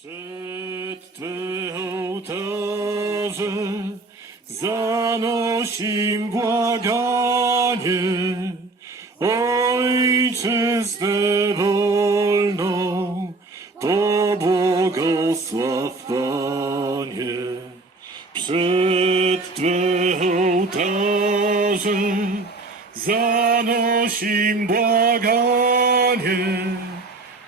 Przed Twe ołtarze zanosim błaganie, Ojczyznę wolną, pobłogosław Panie. Przed Twe ołtarze zanosim błaganie,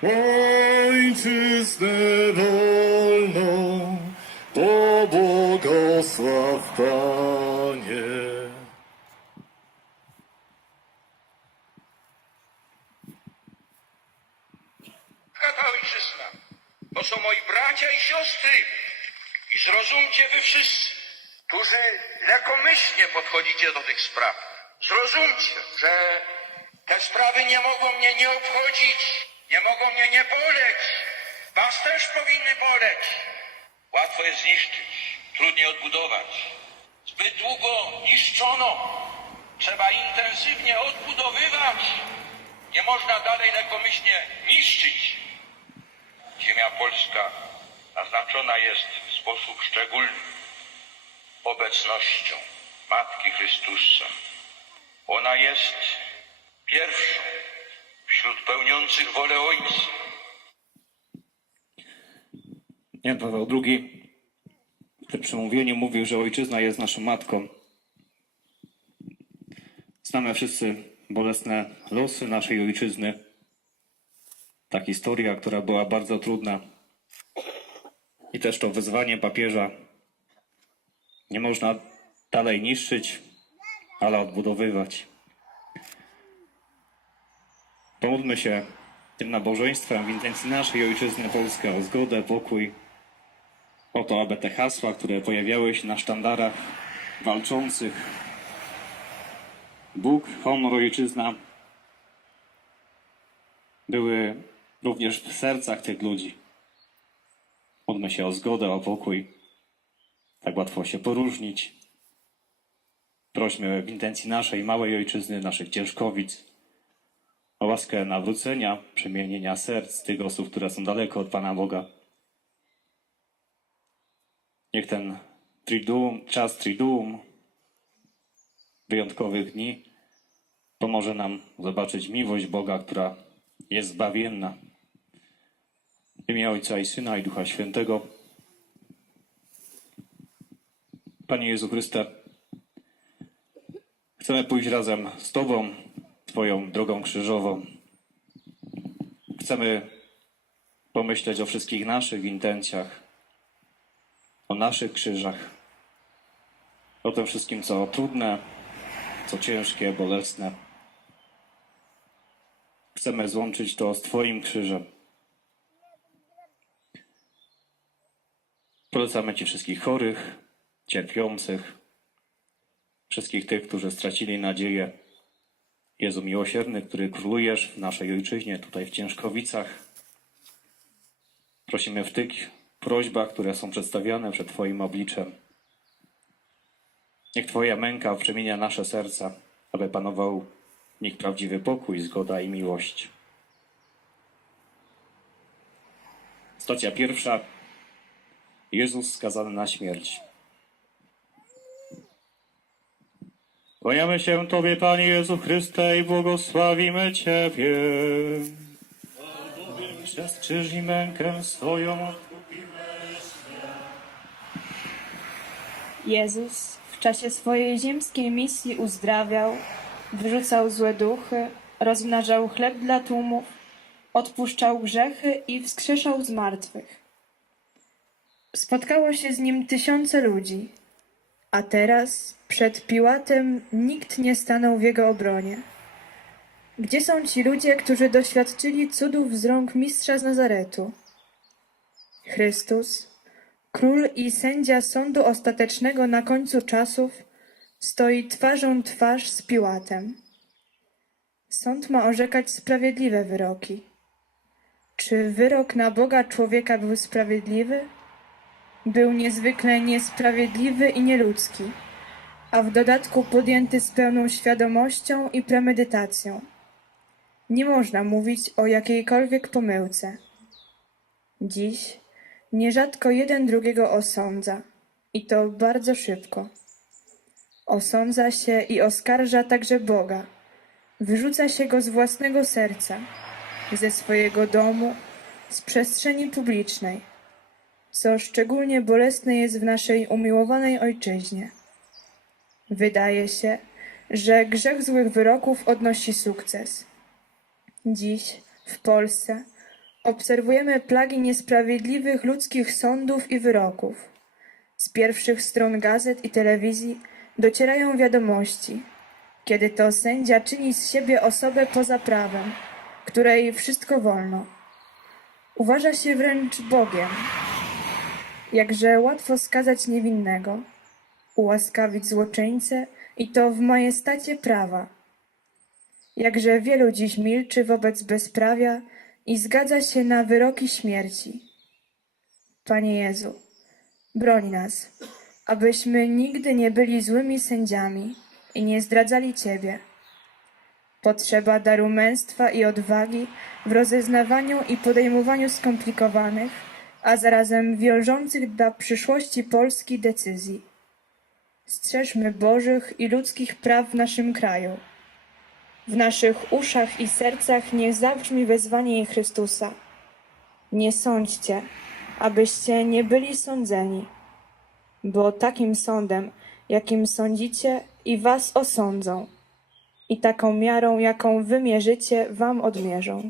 Ojczyznę wolną, pobłogosław Panie. Taka ta ojczyzna. To są moi bracia i siostry. I zrozumcie wy wszyscy, którzy lekomyślnie podchodzicie do tych spraw. Zrozumcie, że te sprawy nie mogą mnie nie obchodzić, nie mogą mnie nie boleć. Was też powinny boleć. Łatwo jest zniszczyć, trudniej odbudować. Zbyt długo niszczono. Trzeba intensywnie odbudowywać. Nie można dalej lekomyślnie niszczyć. Ziemia polska naznaczona jest w sposób szczególny obecnością Matki Chrystusa. Ona jest pierwszą wśród pełniących wolę Ojca. Jan Paweł II w tym przemówieniu mówił, że ojczyzna jest naszą matką. Znamy wszyscy bolesne losy naszej ojczyzny. Ta historia, która była bardzo trudna. I też to wyzwanie papieża. Nie można dalej niszczyć, ale odbudowywać. Pomódlmy się tym nabożeństwem w intencji naszej ojczyzny Polski o zgodę, pokój, o to, aby te hasła, które pojawiały się na sztandarach walczących, Bóg, honor, ojczyzna, były również w sercach tych ludzi. Módlmy się o zgodę, o pokój. Tak łatwo się poróżnić. Prośmy w intencji naszej małej ojczyzny, naszych Ciężkowic, o łaskę nawrócenia, przemienienia serc tych osób, które są daleko od Pana Boga. Niech ten triduum, czas triduum wyjątkowych dni pomoże nam zobaczyć miłość Boga, która jest zbawienna. W imię Ojca i Syna i Ducha Świętego. Panie Jezu Chryste, chcemy pójść razem z Tobą, Twoją drogą krzyżową. Chcemy pomyśleć o wszystkich naszych intencjach, o naszych krzyżach, o tym wszystkim, co trudne, co ciężkie, bolesne. Chcemy złączyć to z Twoim krzyżem. Polecamy Ci wszystkich chorych, cierpiących, wszystkich tych, którzy stracili nadzieję. Jezu miłosierny, który królujesz w naszej ojczyźnie, tutaj w Ciężkowicach. Prosimy w tych prośbach, które są przedstawiane przed Twoim obliczem. Niech Twoja męka przemienia nasze serca, aby panował w nich prawdziwy pokój, zgoda i miłość. Stacja pierwsza. Jezus skazany na śmierć. Kłaniamy się Tobie, Panie Jezu Chryste, i błogosławimy Ciebie. Przez krzyż i mękę swoją Jezus w czasie swojej ziemskiej misji uzdrawiał, wyrzucał złe duchy, rozmnażał chleb dla tłumów, odpuszczał grzechy i wskrzeszał z martwych. Spotkało się z nim tysiące ludzi, a teraz przed Piłatem nikt nie stanął w jego obronie. Gdzie są ci ludzie, którzy doświadczyli cudów z rąk mistrza z Nazaretu? Chrystus, Król i sędzia sądu ostatecznego na końcu czasów stoi twarzą twarz z Piłatem. Sąd ma orzekać sprawiedliwe wyroki. Czy wyrok na Boga człowieka był sprawiedliwy? Był niezwykle niesprawiedliwy i nieludzki, a w dodatku podjęty z pełną świadomością i premedytacją. Nie można mówić o jakiejkolwiek pomyłce. Dziś Nierzadko jeden drugiego osądza, i to bardzo szybko. Osądza się i oskarża także Boga. Wyrzuca się go z własnego serca, ze swojego domu, z przestrzeni publicznej, co szczególnie bolesne jest w naszej umiłowanej ojczyźnie. Wydaje się, że grzech złych wyroków odnosi sukces. Dziś w Polsce obserwujemy plagi niesprawiedliwych ludzkich sądów i wyroków. Z pierwszych stron gazet i telewizji docierają wiadomości, kiedy to sędzia czyni z siebie osobę poza prawem, której wszystko wolno. Uważa się wręcz Bogiem. Jakże łatwo skazać niewinnego, ułaskawić złoczyńcę i to w majestacie prawa. Jakże wielu dziś milczy wobec bezprawia i zgadza się na wyroki śmierci. Panie Jezu, broń nas, abyśmy nigdy nie byli złymi sędziami i nie zdradzali Ciebie. Potrzeba daru męstwa i odwagi w rozeznawaniu i podejmowaniu skomplikowanych, a zarazem wiążących dla przyszłości Polski decyzji. Strzeżmy Bożych i ludzkich praw w naszym kraju. W naszych uszach i sercach niech zabrzmi wezwanie Chrystusa. Nie sądźcie, abyście nie byli sądzeni, bo takim sądem, jakim sądzicie, i was osądzą, i taką miarą, jaką wymierzycie, wam odmierzą.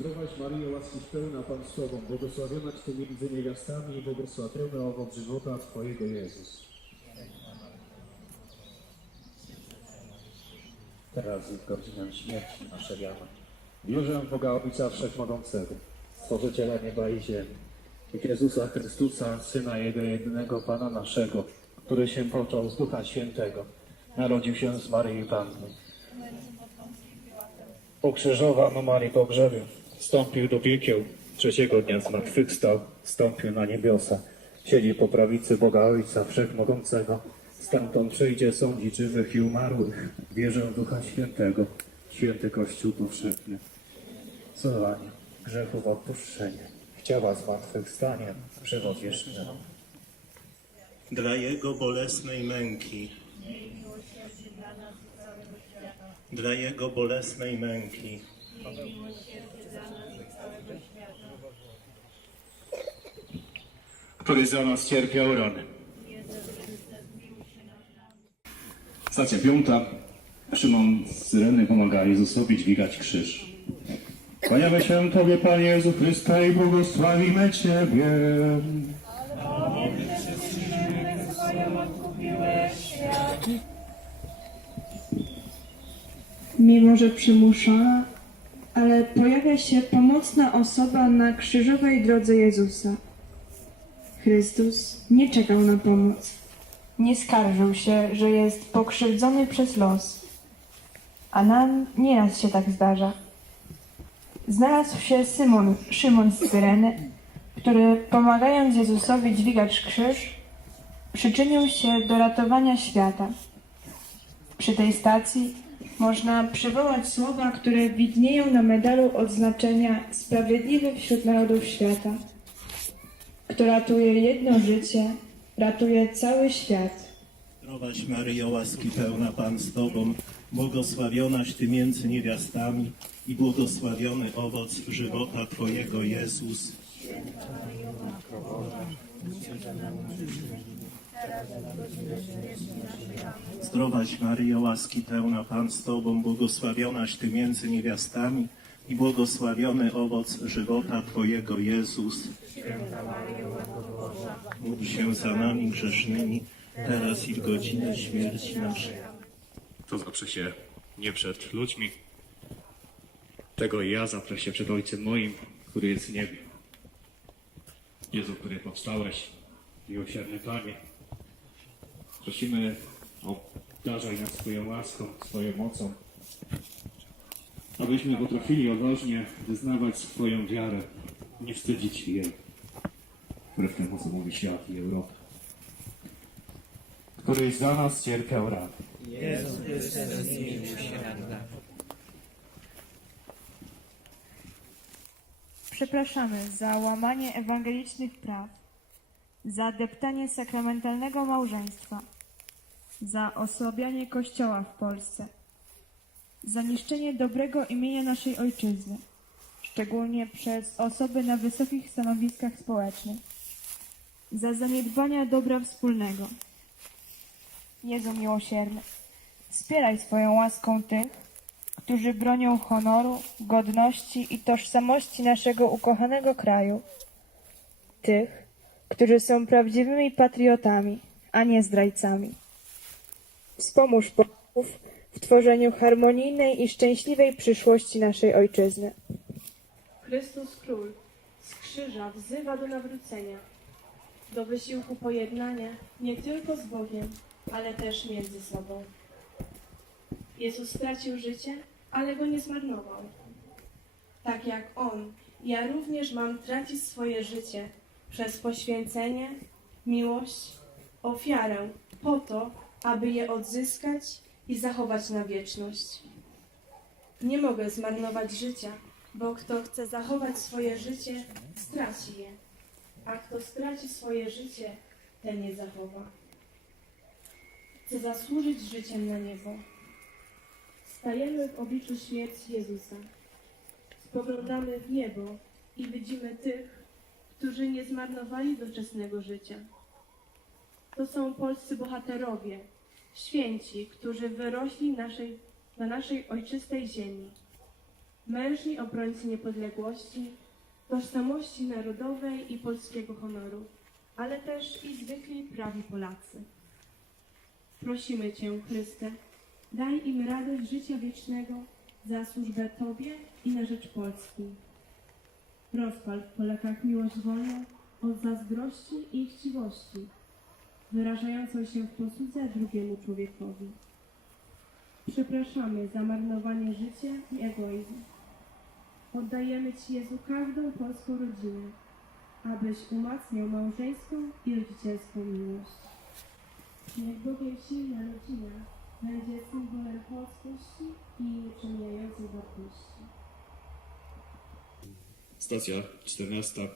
Zdrowaś Maryjo, łaski pełna Pan z Tobą, błogosławionaś Ty między niewiastami i błogosławiony owoc żywota Twojego Jezus. Teraz i w godzinę śmierci naszej Jana. Wierzę w Boga Ojca Wszechmogącego, Stworzyciela nieba i ziemi, i Jezusa Chrystusa, Syna Jego jedynego Pana naszego, który się począł z Ducha Świętego, narodził się z Maryi Panny. Pokrzyżowano Marii po grzebie, wstąpił do piekieł, trzeciego dnia zmartwychwstał, wstąpił na niebiosa, siedzi po prawicy Boga Ojca Wszechmogącego, stamtąd przyjdzie sądzić żywych i umarłych. Wierzę w Ducha Świętego, święty Kościół powszechny, zolanie, grzechów odpuszczenie, ciała zmartwychwstanie, żywot wieczny. dla Jego bolesnej męki. Dla Jego bolesnej męki. który za nas cierpiał rany. Stacja piąta. Szymon z Syreny pomaga Jezusowi dźwigać krzyż. Kłaniamy się Tobie, Panie Jezu Chrysta, i błogosławimy Ciebie. Mimo, że przymuszona, ale pojawia się pomocna osoba na krzyżowej drodze Jezusa. Chrystus nie czekał na pomoc. Nie skarżył się, że jest pokrzywdzony przez los. A nam nieraz się tak zdarza. Znalazł się Symon, Szymon z Cyreny, który pomagając Jezusowi dźwigać krzyż, przyczynił się do ratowania świata. Przy tej stacji można przywołać słowa, które widnieją na medalu odznaczenia Sprawiedliwy wśród narodów świata. Kto ratuje jedno życie, ratuje cały świat. Zdrowaś Maryjo, łaski pełna Pan z Tobą, błogosławionaś Ty między niewiastami i błogosławiony owoc żywota Twojego Jezus. Zdrowaś Maryjo, łaski pełna Pan z Tobą, błogosławionaś Ty między niewiastami i błogosławiony owoc żywota Twojego Jezus. Módl się za nami grzesznymi, teraz i w godzinę śmierci naszej. To zaprze się nie przed ludźmi, tego ja zaprę się przed Ojcem moim, który jest w niebie. Jezu, który powstałeś, miłosierny Panie, prosimy, obdarzaj nas swoją łaską, swoją mocą, abyśmy potrafili odważnie wyznawać swoją wiarę, nie wstydzić jej, wbrew temu, co mówi świat i Europa. Któryś za nas cierpiał rany. Przepraszamy za łamanie ewangelicznych praw, za deptanie sakramentalnego małżeństwa, za osłabianie Kościoła w Polsce, za niszczenie dobrego imienia naszej Ojczyzny, szczególnie przez osoby na wysokich stanowiskach społecznych, za zaniedbania dobra wspólnego. Jezu miłosierny, wspieraj swoją łaską tych, którzy bronią honoru, godności i tożsamości naszego ukochanego kraju. Tych, którzy są prawdziwymi patriotami, a nie zdrajcami. Wspomóż Polaków w tworzeniu harmonijnej i szczęśliwej przyszłości naszej Ojczyzny. Chrystus Król z krzyża wzywa do nawrócenia, do wysiłku pojednania nie tylko z Bogiem, ale też między sobą. Jezus stracił życie, ale go nie zmarnował. Tak jak On, ja również mam tracić swoje życie przez poświęcenie, miłość, ofiarę, po to, aby je odzyskać i zachować na wieczność. Nie mogę zmarnować życia, bo kto chce zachować swoje życie, straci je, a kto straci swoje życie, ten je zachowa. Chcę zasłużyć życiem na niebo. Stajemy w obliczu śmierci Jezusa. Spoglądamy w niebo i widzimy tych, którzy nie zmarnowali doczesnego życia. To są polscy bohaterowie, święci, którzy wyrośli naszej, na naszej ojczystej ziemi. Mężni obrońcy niepodległości, tożsamości narodowej i polskiego honoru, ale też i zwykli prawi Polacy. Prosimy Cię, Chryste, daj im radość życia wiecznego za służbę Tobie i na rzecz Polski. Rozpal w Polakach miłość wolną od zazdrości i chciwości, wyrażającą się w posłudze drugiemu człowiekowi. Przepraszamy za marnowanie życia i egoizm. Oddajemy Ci, Jezu, każdą polską rodzinę, abyś umacniał małżeńską i rodzicielską miłość. Niech bowiem silna rodzina będzie symbolem polskości i nieprzemijającej wartości. Stacja 14.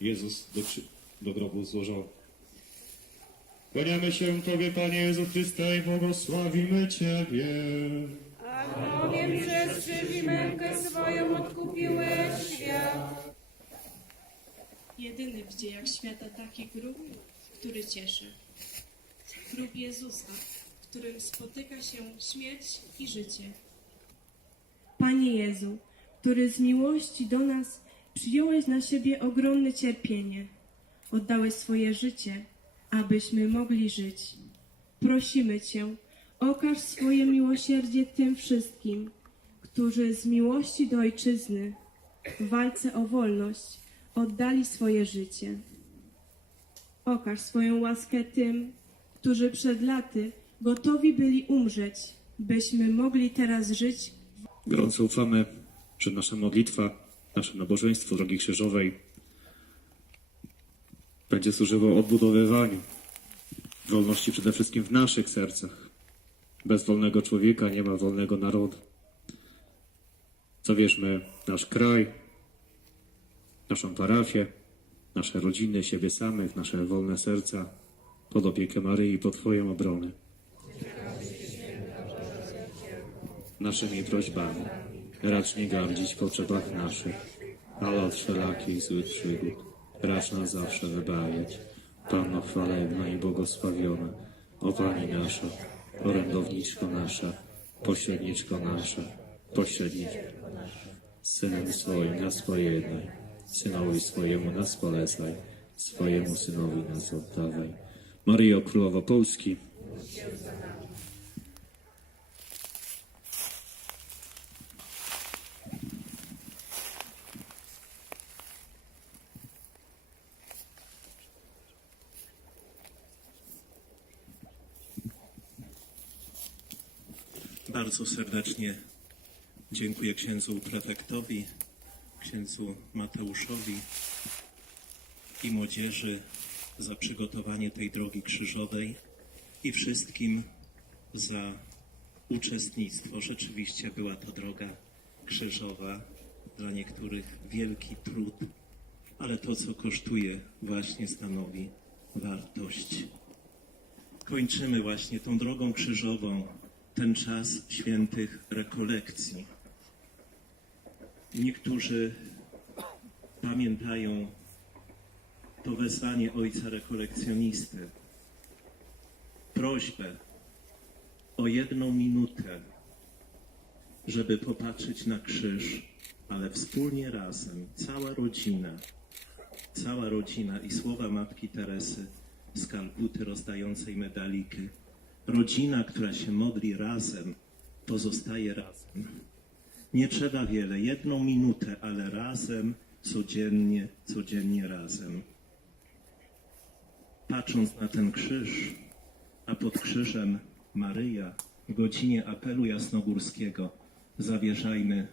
Jezus do, do grobu złożony. Kłaniamy się Tobie, Panie Jezu Chryste, i błogosławimy Ciebie. Bowiem przez krzyż i mękę swoją odkupiłeś świat. Jedyny w dziejach świata taki grób, który cieszy. Grób Jezusa, w którym spotyka się śmierć i życie. Panie Jezu, który z miłości do nas przyjąłeś na siebie ogromne cierpienie, oddałeś swoje życie, abyśmy mogli żyć. Prosimy Cię, okaż swoje miłosierdzie tym wszystkim, którzy z miłości do Ojczyzny w walce o wolność oddali swoje życie. Okaż swoją łaskę tym, którzy przed laty gotowi byli umrzeć, byśmy mogli teraz żyć Gorąco ufamy, że nasza modlitwa, nasze nabożeństwo drogi krzyżowej będzie służyło odbudowywaniu wolności przede wszystkim w naszych sercach. Bez wolnego człowieka nie ma wolnego narodu. Zawierzmy nasz kraj, naszą parafię, nasze rodziny, siebie samych, nasze wolne serca pod opiekę Maryi pod Twoją obronę. naszymi prośbami. Racz nie gardzić potrzebach naszych, ale od wszelakich złych przygód. Racz nas zawsze wybawiać. Panno chwalebna i błogosławiona, o Pani nasza, orędowniczko nasza, pośredniczko nasza, pośredniczko Synem swoim nas pojednaj, synowi swojemu nas polecaj, swojemu synowi nas oddawaj. Maryjo Królowo Polski, Bardzo serdecznie dziękuję księdzu prefektowi, księdzu Mateuszowi i młodzieży za przygotowanie tej drogi krzyżowej i wszystkim za uczestnictwo. Rzeczywiście była to droga krzyżowa dla niektórych wielki trud, ale to, co kosztuje, właśnie stanowi wartość. Kończymy właśnie tą drogą krzyżową ten czas świętych rekolekcji. Niektórzy pamiętają to wezwanie ojca rekolekcjonisty, prośbę o jedną minutę, żeby popatrzeć na krzyż, ale wspólnie razem, cała rodzina, cała rodzina i słowa Matki Teresy z Kalkuty rozdającej medaliki. Rodzina, która się modli razem, pozostaje razem. Nie trzeba wiele, jedną minutę, ale razem, codziennie, codziennie razem. Patrząc na ten krzyż, a pod krzyżem Maryja, w godzinie apelu jasnogórskiego zawierzajmy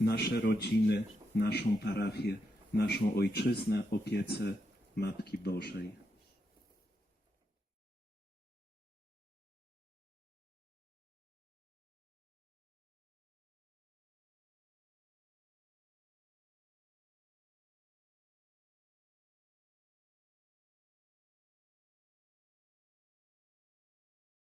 nasze rodziny, naszą parafię, naszą ojczyznę opiece Matki Bożej.